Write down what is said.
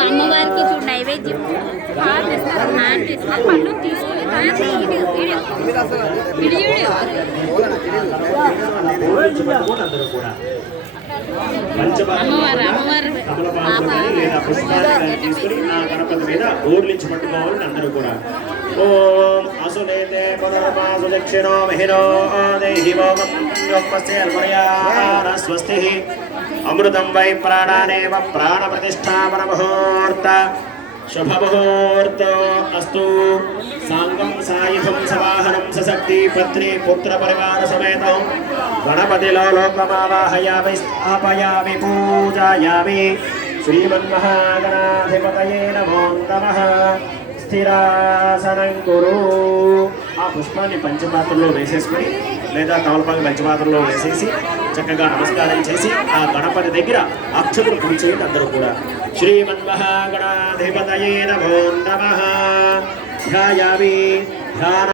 అమ్మవారికి చూడు నైవేద్యం పళ్ళు తీసుకుని గణపతి మీద ఊర్లించి పట్టుకోవాలని అందరూ కూడా. ఓం అసునేతే పునర్మాసు దక్షిణో మహినో దేహి స్వస్తి అమృతం వై ప్రాణానేవ ప్రాణ ప్రతిష్టాపన ముహూర్త శుభముహూర్తో అస్తు. సాంగం సాయుధం సవాహనం సశక్తి పత్ని పుత్ర పరివార సమేతం గణపతిలో లోకమావాహయామి స్థాపయామి పూజాయామి. శ్రీమన్మహాగణాధిపతయే నమో నమః. స్థిరాసనం కురు. ఆ పుష్పాన్ని పంచపాత్రలో వేసేసుకొని లేదా తమలపాకు పంచపాత్రలో వేసేసి చక్కగా నమస్కారం చేసి ఆ గణపతి దగ్గర అక్షతులు కూర్చేయండి అందరూ కూడా. శ్రీమన్మహాగణాధిపతయే నమో నమః. ధ్యాయామి ధ్యాన